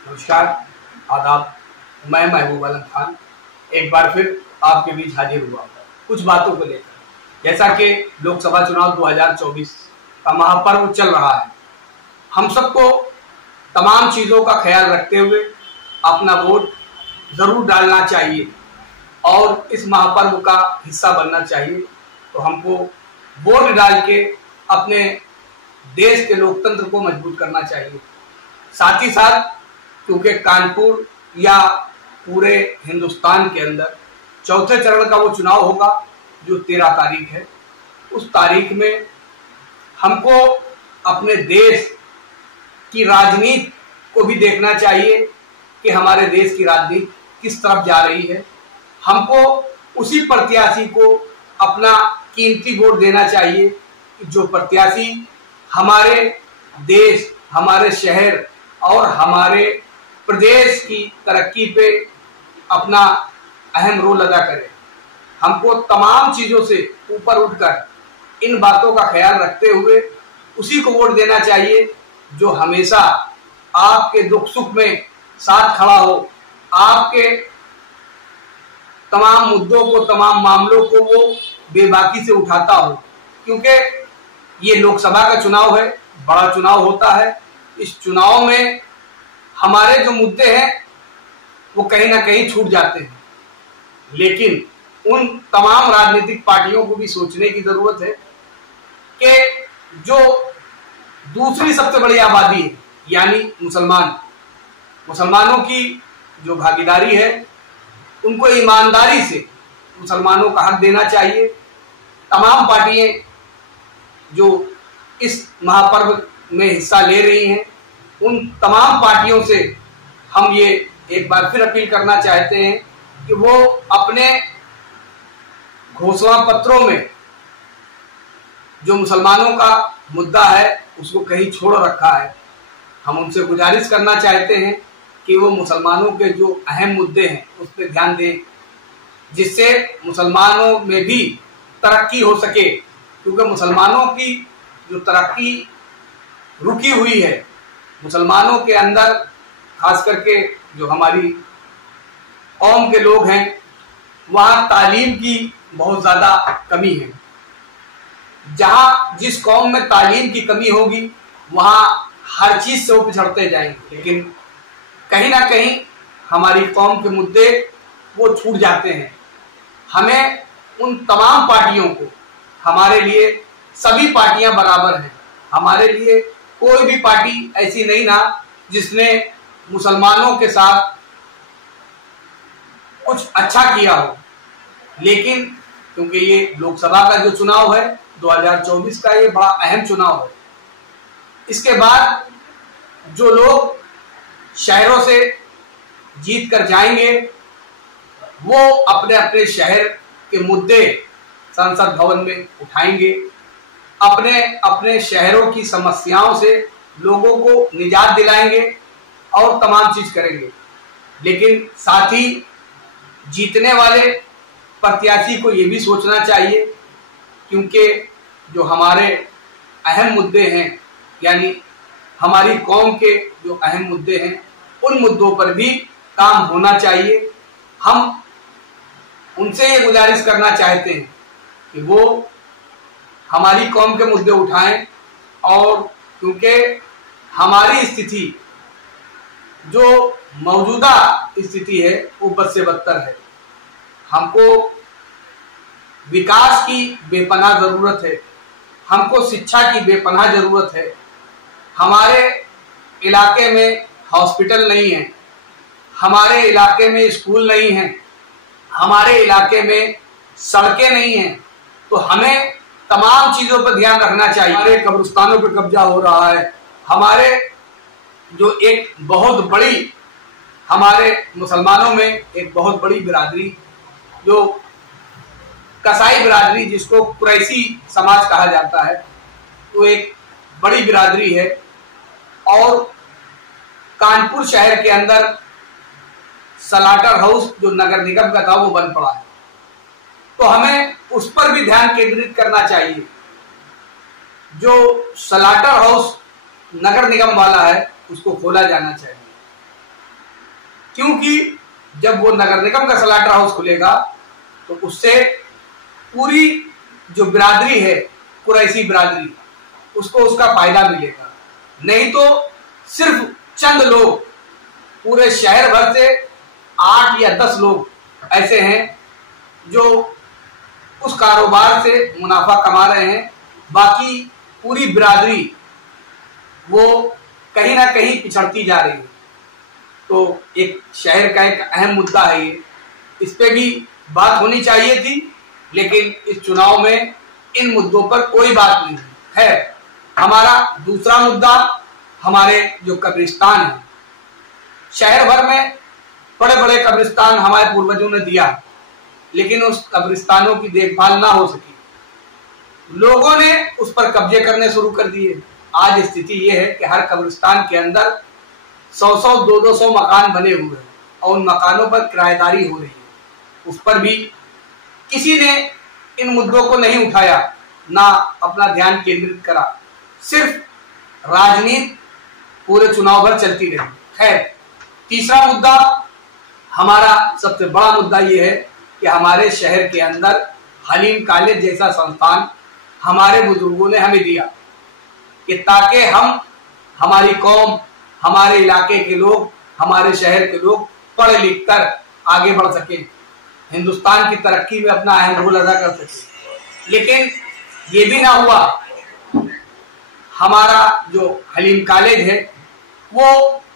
नमस्कार, आदाब। मैं महबूब आलम खान एक बार फिर आपके बीच हाजिर हुआ कुछ बातों को लेकर। जैसा कि लोकसभा चुनाव 2024 का महापर्व चल रहा है, हम सबको तमाम चीज़ों का ख्याल रखते हुए अपना वोट ज़रूर डालना चाहिए और इस महापर्व का हिस्सा बनना चाहिए। तो हमको वोट डाल के अपने देश के लोकतंत्र को मजबूत करना चाहिए। साथ ही साथ क्योंकि कानपुर या पूरे हिंदुस्तान के अंदर चौथे चरण का वो चुनाव होगा जो 13 तारीख है, उस तारीख में हमको अपने देश की राजनीति को भी देखना चाहिए कि हमारे देश की राजनीति किस तरफ जा रही है। हमको उसी प्रत्याशी को अपना कीमती वोट देना चाहिए जो प्रत्याशी हमारे देश, हमारे शहर और हमारे प्रदेश की तरक्की पे अपना अहम रोल अदा करे। हमको तमाम चीज़ों से ऊपर उठकर इन बातों का ख्याल रखते हुए उसी को वोट देना चाहिए जो हमेशा आपके दुख सुख में साथ खड़ा हो, आपके तमाम मुद्दों को, तमाम मामलों को वो बेबाकी से उठाता हो। क्योंकि ये लोकसभा का चुनाव है, बड़ा चुनाव होता है। इस चुनाव में हमारे जो मुद्दे हैं वो कहीं ना कहीं छूट जाते हैं, लेकिन उन तमाम राजनीतिक पार्टियों को भी सोचने की जरूरत है कि जो दूसरी सबसे बड़ी आबादी है यानी मुसलमानों की जो भागीदारी है, उनको ईमानदारी से मुसलमानों का हक देना चाहिए। तमाम पार्टियां जो इस महापर्व में हिस्सा ले रही हैं, उन तमाम पार्टियों से हम ये एक बार फिर अपील करना चाहते हैं कि वो अपने घोषणा पत्रों में जो मुसलमानों का मुद्दा है उसको कहीं छोड़ रखा है। हम उनसे गुजारिश करना चाहते हैं कि वो मुसलमानों के जो अहम मुद्दे हैं उस पर ध्यान दें, जिससे मुसलमानों में भी तरक्की हो सके। क्योंकि मुसलमानों की जो तरक्की रुकी हुई है, मुसलमानों के अंदर खास करके जो हमारी कौम के लोग हैं, वहाँ तालीम की बहुत ज़्यादा कमी है। जहाँ जिस कौम में तालीम की कमी होगी वहाँ हर चीज़ से वो पिछड़ते जाएंगे, लेकिन कहीं ना कहीं हमारी कौम के मुद्दे वो छूट जाते हैं। हमें उन तमाम पार्टियों को, हमारे लिए सभी पार्टियां बराबर हैं, हमारे लिए कोई भी पार्टी ऐसी नहीं ना जिसने मुसलमानों के साथ कुछ अच्छा किया हो। लेकिन क्योंकि ये लोकसभा का जो चुनाव है 2024 का, ये बड़ा अहम चुनाव है। इसके बाद जो लोग शहरों से जीत कर जाएंगे वो अपने अपने शहर के मुद्दे संसद भवन में उठाएंगे, अपने अपने शहरों की समस्याओं से लोगों को निजात दिलाएंगे और तमाम चीज करेंगे। लेकिन साथ ही जीतने वाले प्रत्याशी को ये भी सोचना चाहिए, क्योंकि जो हमारे अहम मुद्दे हैं यानी हमारी कौम के जो अहम मुद्दे हैं, उन मुद्दों पर भी काम होना चाहिए। हम उनसे ये गुजारिश करना चाहते हैं कि वो हमारी कौम के मुद्दे उठाएं, और क्योंकि हमारी स्थिति जो मौजूदा स्थिति है वो बद से बदतर है। हमको विकास की बेपनाह जरूरत है, हमको शिक्षा की बेपनाह जरूरत है। हमारे इलाके में हॉस्पिटल नहीं है, हमारे इलाके में स्कूल नहीं है, हमारे इलाके में सड़कें नहीं हैं। तो हमें तमाम चीज़ों पर ध्यान रखना चाहिए। हमारे कब्रिस्तानों पर कब्जा हो रहा है, हमारे जो एक बहुत बड़ी, हमारे मुसलमानों में एक बहुत बड़ी बिरादरी जो कसाई बिरादरी, जिसको कुरैशी समाज कहा जाता है, तो एक बड़ी बिरादरी है। और कानपुर शहर के अंदर सलाटर हाउस जो नगर निगम का था वो बंद पड़ा है, तो हमें उस पर भी ध्यान केंद्रित करना चाहिए। जो सलाटर हाउस नगर निगम वाला है उसको खोला जाना चाहिए। क्योंकि जब वो नगर निगम का स्लाटर हाउस खुलेगा तो उससे पूरी जो बिरादरी है, कुरैशी बिरादरी, उसको उसका फायदा मिलेगा। नहीं तो सिर्फ चंद लोग, पूरे शहर भर से 8 या 10 लोग ऐसे हैं जो उस कारोबार से मुनाफा कमा रहे हैं, बाकी पूरी बिरादरी वो कहीं ना कहीं पिछड़ती जा रही है। तो एक शहर का एक अहम मुद्दा है ये, इस पे भी बात होनी चाहिए थी, लेकिन इस चुनाव में इन मुद्दों पर कोई बात नहीं है। हमारा दूसरा मुद्दा हमारे जो कब्रिस्तान है, शहर भर में बड़े बड़े कब्रिस्तान हमारे पूर्वजों ने दिया, लेकिन उस कब्रिस्तानों की देखभाल ना हो सकी, लोगों ने उस पर कब्जे करने शुरू कर दिए। आज स्थिति यह है कि हर कब्रिस्तान के अंदर 100-100, 200-200 मकान बने हुए हैं और उन मकानों पर किराएदारी हो रही है। उस पर भी किसी ने इन मुद्दों को नहीं उठाया, ना अपना ध्यान केंद्रित करा, सिर्फ राजनीति पूरे चुनाव भर चलती रही। खैर, तीसरा मुद्दा, हमारा सबसे बड़ा मुद्दा यह है कि हमारे शहर के अंदर हलीम कॉलेज जैसा संस्थान हमारे बुजुर्गों ने हमें दिया कि ताकि हम, हमारी कौम, हमारे इलाके के लोग, हमारे शहर के लोग पढ़ लिख कर आगे बढ़ सके, हिंदुस्तान की तरक्की में अपना अहम रोल अदा कर सके। लेकिन ये भी ना हुआ, हमारा जो हलीम कॉलेज है वो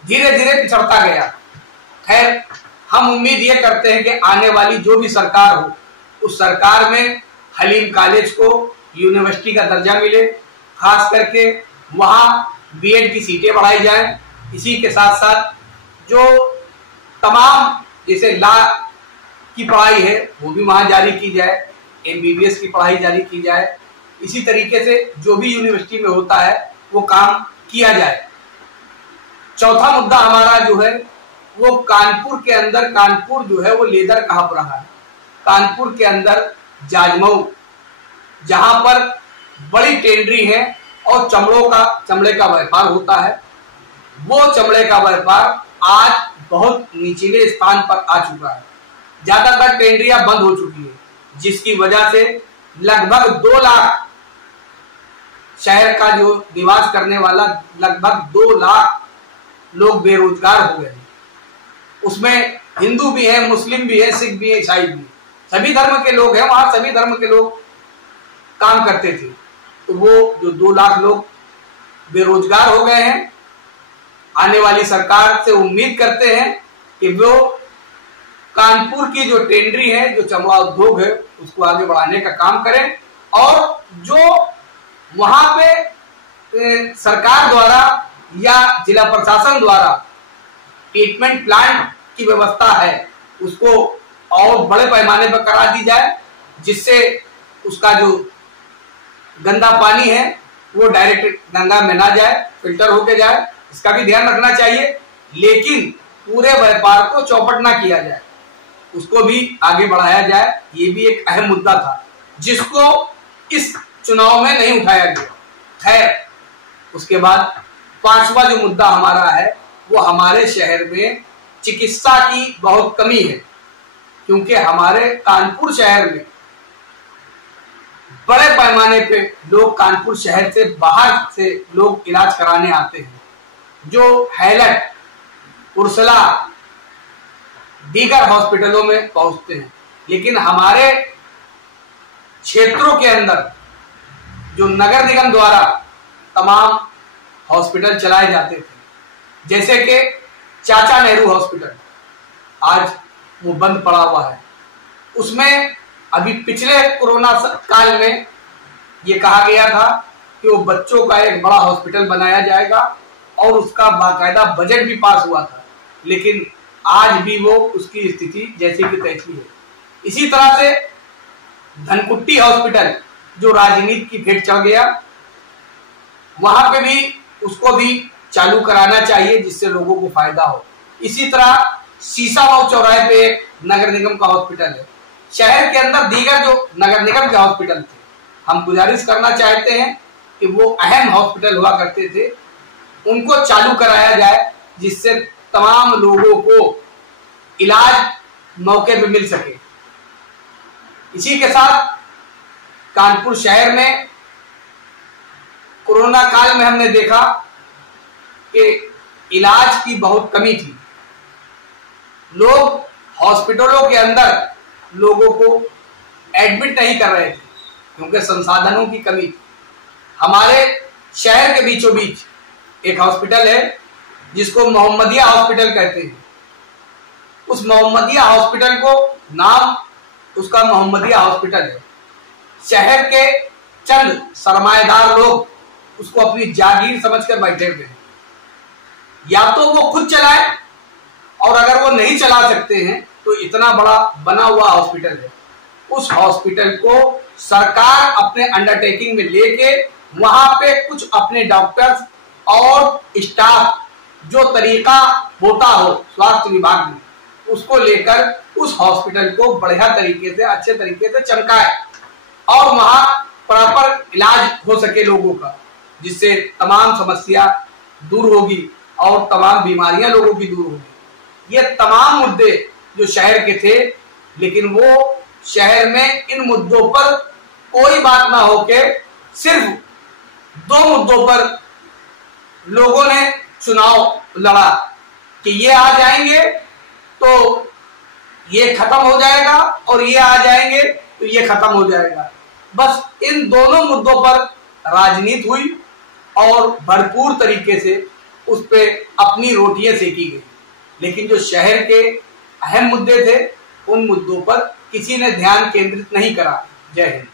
धीरे धीरे पिछड़ता गया। खैर, हम उम्मीद ये करते हैं कि आने वाली जो भी सरकार हो, उस सरकार में हलीम कॉलेज को यूनिवर्सिटी का दर्जा मिले, खास करके वहाँ बीएड की सीटें बढ़ाई जाएं। इसी के साथ साथ जो तमाम जैसे लॉ की पढ़ाई है वो भी वहाँ जारी की जाए, एमबीबीएस की पढ़ाई जारी की जाए। इसी तरीके से जो भी यूनिवर्सिटी में होता है वो काम किया जाए। चौथा मुद्दा हमारा जो है वो कानपुर के अंदर, कानपुर जो है वो लेदर कहाँ पर रहा है, कानपुर के अंदर जाजमऊ, जहां पर बड़ी टेंडरी है और चमड़े का व्यापार होता है, वो चमड़े का व्यापार आज बहुत निचले स्थान पर आ चुका है। ज्यादातर टेंडरियां बंद हो चुकी है, जिसकी वजह से लगभग 2 लाख शहर का जो निवास करने वाला लगभग 2 लाख लोग बेरोजगार हो गए। उसमें हिंदू भी है, मुस्लिम भी है, सिख भी है, ईसाई भी है, सभी धर्म के लोग हैं। वहां सभी धर्म के लोग काम करते थे। तो वो जो 2 लाख लोग बेरोजगार हो गए हैं, आने वाली सरकार से उम्मीद करते हैं कि वो कानपुर की जो टेंडरी है, जो चमड़ा उद्योग है, उसको आगे बढ़ाने का काम करें और जो वहां पे सरकार द्वारा या जिला प्रशासन द्वारा ट्रीटमेंट प्लांट की व्यवस्था है उसको और बड़े पैमाने पर करा दी जाए, जिससे उसका जो गंदा पानी है वो डायरेक्ट गंगा में ना जाए, फिल्टर होके जाए। इसका भी ध्यान रखना चाहिए, लेकिन पूरे व्यापार को चौपट ना किया जाए, उसको भी आगे बढ़ाया जाए। ये भी एक अहम मुद्दा था जिसको इस चुनाव में नहीं उठाया गया। खैर, उसके बाद 5वां जो मुद्दा हमारा है वो हमारे शहर में चिकित्सा की बहुत कमी है, क्योंकि हमारे कानपुर शहर में बड़े पैमाने पे लोग कानपुर शहर से बाहर से लोग इलाज कराने आते हैं, जो हैलट, उर्सला, दीगर हॉस्पिटलों में पहुंचते हैं। लेकिन हमारे क्षेत्रों के अंदर जो नगर निगम द्वारा तमाम हॉस्पिटल चलाए जाते थे, जैसे कि चाचा नेहरू हॉस्पिटल, आज वो बंद पड़ा हुआ है। उसमें अभी पिछले कोरोना काल में ये कहा गया था कि वो बच्चों का एक बड़ा हॉस्पिटल बनाया जाएगा और उसका बाकायदा बजट भी पास हुआ था, लेकिन आज भी वो उसकी स्थिति जैसी की तैसी है। इसी तरह से धनकुट्टी हॉस्पिटल जो राजनीति की भेंट चढ़ गया, वहां पे भी उसको भी चालू कराना चाहिए जिससे लोगों को फायदा हो। इसी तरह शीशाबाव चौराहे पे एक नगर निगम का हॉस्पिटल है। शहर के अंदर दीगर जो नगर निगम के हॉस्पिटल थे, हम गुजारिश करना चाहते हैं कि वो अहम हॉस्पिटल हुआ करते थे, उनको चालू कराया जाए, जिससे तमाम लोगों को इलाज मौके पे मिल सके। इसी के साथ कानपुर शहर में कोरोना काल में हमने देखा कि इलाज की बहुत कमी थी। लोग हॉस्पिटलों के अंदर लोगों को एडमिट नहीं कर रहे थे क्योंकि संसाधनों की कमी थी। हमारे शहर के बीचों बीच एक हॉस्पिटल है जिसको मोहम्मदिया हॉस्पिटल कहते हैं। उस मोहम्मदिया हॉस्पिटल को नाम उसका मोहम्मदिया हॉस्पिटल है। शहर के चंद सरमाएदार लोग उसको अपनी जागीर समझकर बैठे हुए हैं। या तो वो खुद चलाए और अगर वो नहीं चला सकते हैं तो इतना बड़ा बना हुआ हॉस्पिटल है, उस हॉस्पिटल को सरकार अपने अंडरटेकिंग में लेके वहां पे कुछ अपने डॉक्टर्स और स्टाफ जो तरीका होता हो स्वास्थ्य विभाग में उसको लेकर उस हॉस्पिटल को बढ़िया तरीके से अच्छे तरीके से चमकाए और वहां प्रॉपर इलाज हो सके लोगों का, जिससे तमाम समस्या दूर होगी और तमाम बीमारियां लोगों की दूर होगी। ये तमाम मुद्दे जो शहर के थे, लेकिन वो शहर में इन मुद्दों पर कोई बात ना होके सिर्फ 2 मुद्दों पर लोगों ने चुनाव लड़ा कि ये आ जाएंगे तो ये खत्म हो जाएगा और ये आ जाएंगे तो ये खत्म हो जाएगा। बस इन दोनों मुद्दों पर राजनीति हुई और भरपूर तरीके से उस पे अपनी रोटियां सेकी गई, लेकिन जो शहर के अहम मुद्दे थे उन मुद्दों पर किसी ने ध्यान केंद्रित नहीं करा। जय हिंद।